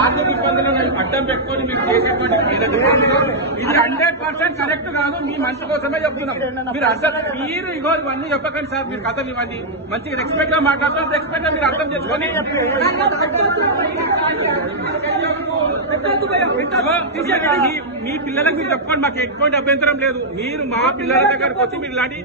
ఆర్థిక ఇబ్బందులను అడ్డం పెట్టుకొని మీరు చేసేటువంటి ఇది 100% కరెక్ట్ కాదు. మీ మంచి కోసమే చెప్తున్నాం. మీరు అసలు మీరు ఇగో ఇవన్నీ చెప్పకండి సార్. మీరు కథలు ఇవన్నీ మంచిగా రెస్పెక్ట్ గా మాట్లాడుతున్నారు. రెస్పెక్ట్ గా మీరు అర్థం చేసుకొని మీ పిల్లలకు మీరు చెప్పండి. మాకు ఎటువంటి అభ్యంతరం లేదు. మీరు మా పిల్లల దగ్గరకు వచ్చి మీరు ఇలాంటి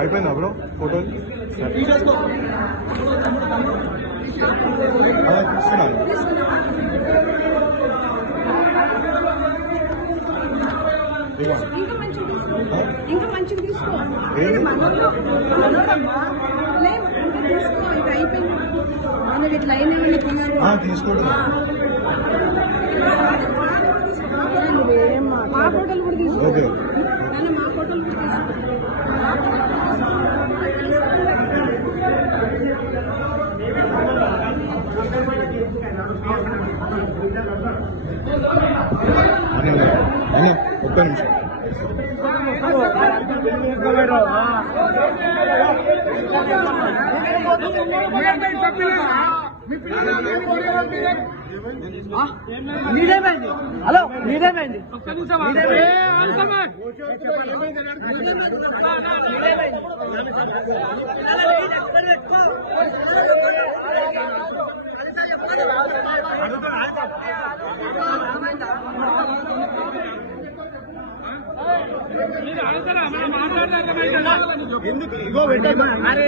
అయిపోయిందా బ్రో ఫోటో తీసుకున్నాను. ఇంకా మంచిగా తీసుకో తీసుకో ఇది అయిపోయింది. మనకి ఇట్లా అయినా తీసుకోండి. మా ఫోటోలు కూడా తీసుకో. మా ఫోటోలు కూడా తీసుకో. ఒక్క నిమిషం. నీదేమైంది? హలో నీదేమైంది? ఒక్క నిమిషం ఎందుకు ఇగో అరే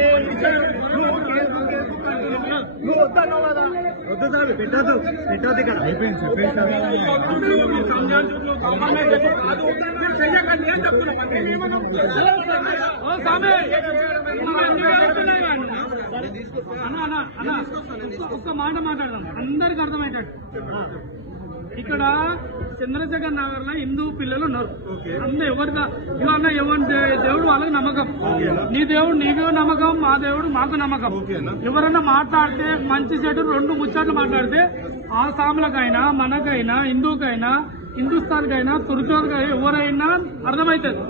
నువ్వు వద్దన్నావు కదా. వద్దు సార్ పెట్టద్దు పెట్టద్దు ఇక్కడ అయిపోయింది. ఒక్క మాట మాట్లాడదాం అందరికి అర్థమయ్యేటట్టు. ఇక్కడ చంద్రశేఖర్ నగర్ లో హిందూ పిల్లలు ఉన్నారు. అందరూ ఎవరిదా ఇవన్న ఎవరి దేవుడు వాళ్ళకి నమ్మకం. నీ దేవుడు నీకు నమ్మకం, మా దేవుడు మాకు నమ్మకం. ఎవరన్నా మాట్లాడితే మంచి చెడు రెండు ముచ్చట్లు మాట్లాడితే ఆ సాములకైనా మనకైనా హిందూకైనా హిందుస్థాన్కైనా తుర్కోలకైనా ఎవరైనా అర్థమవుతుంది.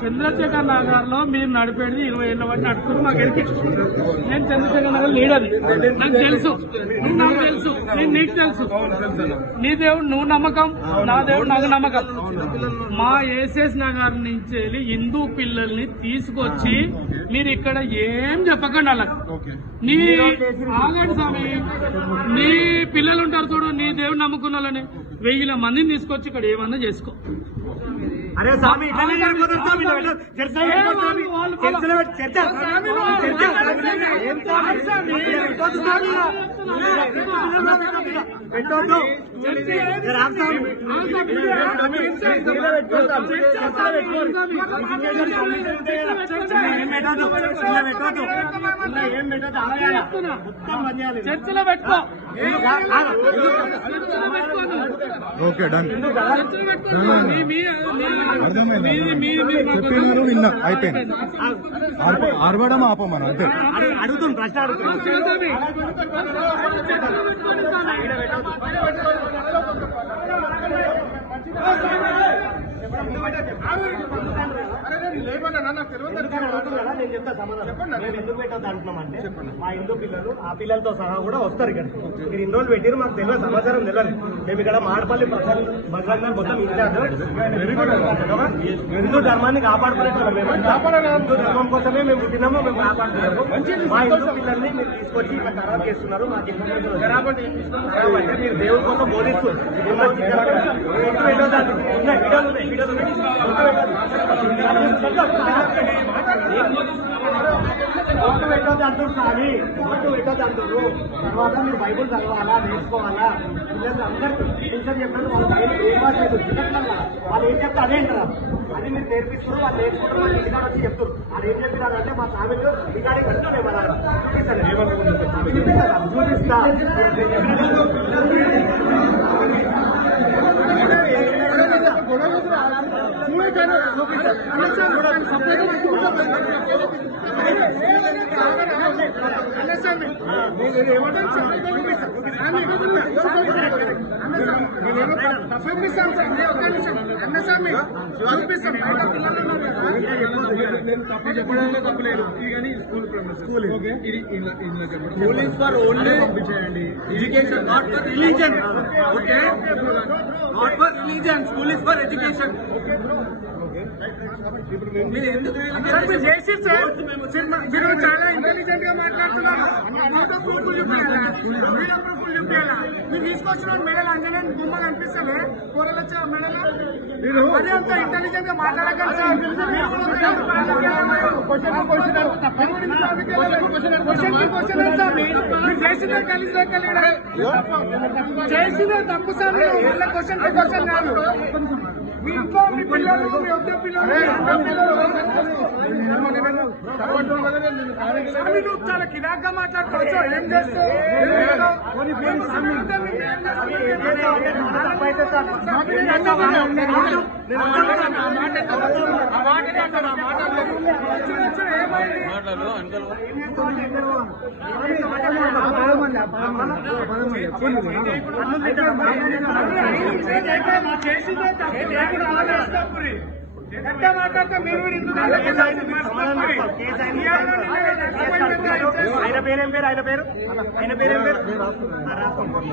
చంద్రశేఖర్ నగర్ లో మీరు నడిపేది 20 ఏళ్ల బట్టి నడుపుతుంది. మాకు ఎరికి నేను చంద్రశేఖర్ నగర్ లీడర్. నాకు తెలుసు నేను నీకు తెలుసు. నీ దేవుడు నువ్వు నమ్మకం, నా దేవుడు నాకు నమ్మకం. మా ఏసెస్ నగర్ నుంచి హిందూ పిల్లల్ని తీసుకొచ్చి మీరు ఇక్కడ ఏం చెప్పకండి వాళ్ళకి. నీ ఆగండి స్వామి, నీ పిల్లలు ఉంటారు చూడు, నీ దేవుడు నమ్ముకున్న వాళ్ళని 1000 మందిని తీసుకొచ్చి ఇక్కడ ఏమన్నా చేసుకో. అరే స్వామి ఇట్లనే సరిపోతుంది స్వామి. పెట్టొద్దు చర్చలో పెట్టుకో. Okay done. చెప్పినారు నిన్న అయిపోయింది. ఆర్వడం ఆపమను అంతే. అడుగుతుంది ప్రశ్న అడుగుతుంది. నేను చెప్తా సమాధానం. మేము ఎందుకు పెట్టద్దు అంటున్నామంటే మా హిందూ పిల్లలు ఆ పిల్లలతో సహా కూడా వస్తారు ఇక్కడ. మీరు ఇన్ని రోజులు పెట్టారు, మాకు తెలియదు, సమాచారం తెలియదు. మేము ఇక్కడ మాడపల్లి భద్రంగా మొత్తం హిందూ ధర్మాన్ని కాపాడుకునేటోళ్ళం. మేము హిందూ ధర్మం కోసమే మేము పుట్టినామో మేము కాపాడుతున్నాము. మా హిందూ పిల్లల్ని మీరు తీసుకొచ్చి ఇక్కడ ఖరాబ్ చేస్తున్నారు. మాకు అంటే మీరు దేవుడి కోసం బోధిస్తూ ఓటు పెట్టద్దు అంటారు స్వామి. ఓటు పెట్టద్దు అంటారు. తర్వాత మీరు బైబుల్ చదవాలా, నేర్చుకోవాలా. పిల్లలు అందరికీ టీచర్ చెప్పినట్టు వాళ్ళు బయట ఏ భాష లేదు. వాళ్ళు ఏం చెప్తే అదే అంటారా. అది మీరు నేర్పిస్తారు, వాళ్ళు నేర్చుకుంటారు, వాళ్ళు ఇంటికాడ వచ్చి చెప్తారు. అది ఏం చెప్పినారంటే మా ఫ్యామిలీలో రికార్డింగ్ వస్తున్నాయి మన చూపిస్తా. School is for only education, not for religion. Okay? Not for religion. School is for education. మీరు ఎందుకు చేసి సార్ మీరు చాలా ఇంటెలిజెంట్ గా మాట్లాడుతున్నారు. మీరు తీసుకొచ్చిన మెడల్ అంజనే బొమ్మలు అనిపిస్తుంది కూరలు వచ్చే మెడల్ అదే అంత ఇంటెలిజెంట్ గా మాట్లాడగలరు సార్. చేసిన కలిసి చేసిన తప్పు సార్. మళ్ళీ క్వశ్చన్ క్వశ్చన్ కాదు. మీ ఇంట్లో మీ పిల్లలు మీ ఒక్క పిల్లలు మీరు చాలా కిరాక్గా మాట్లాడుకోవచ్చు. ఏం చేస్తారు? ఎట్లా మాట్లాడతా మీరు ఆయన పేరేం పేరు? ఆయన పేరు రాసుకోండి.